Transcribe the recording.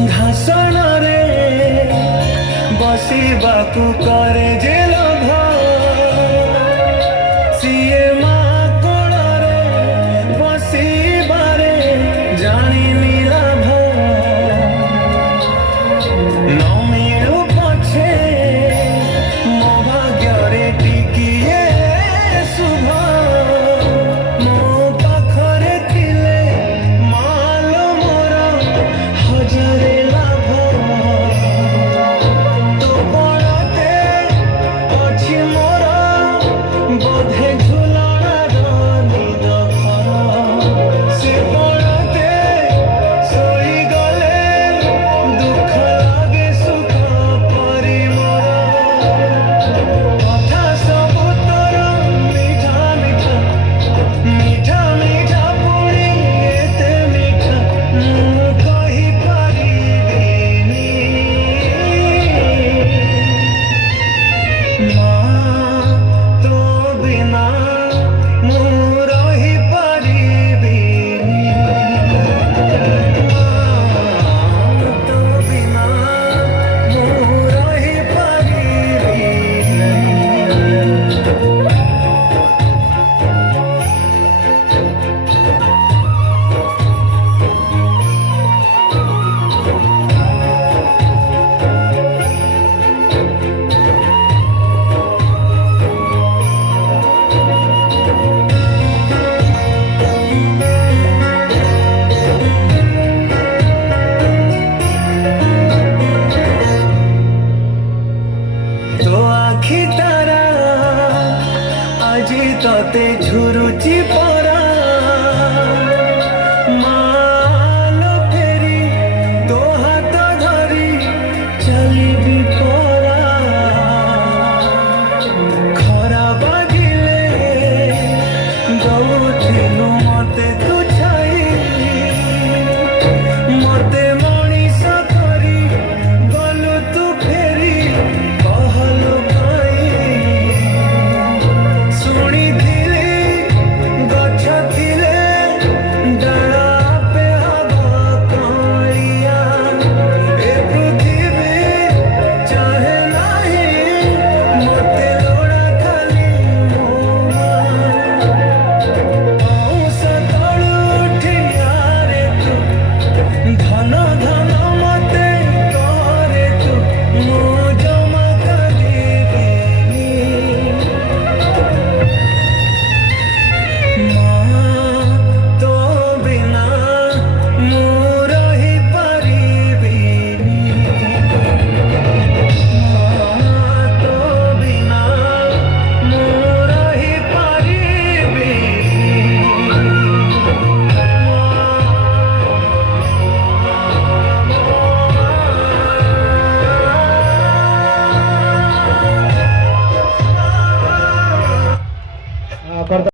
सिंहासन रे बसिबाकू करे जे लोभ सीए माँ कोल रे बसिबारे जानी लाभ न मिलू पछे मो भाग्य रे टिकिए शुभ मो पाखरे थिले मालो मोर हजारे लाभ तो बड़ते अछि मोर बोधे झुलणार निद घर से बड़ते सोई गले दुख लागे सुख परि मोर कथा सबु तोर मीठा मीठा मीठा मीठा पुणी एते मीठा मु कहि पारिबिनी माँ तो बिना मु रहि पारिबिनी माँ तो बिना मु रहि पारिबिनी। तो आखि तारा আজি तते झुरुची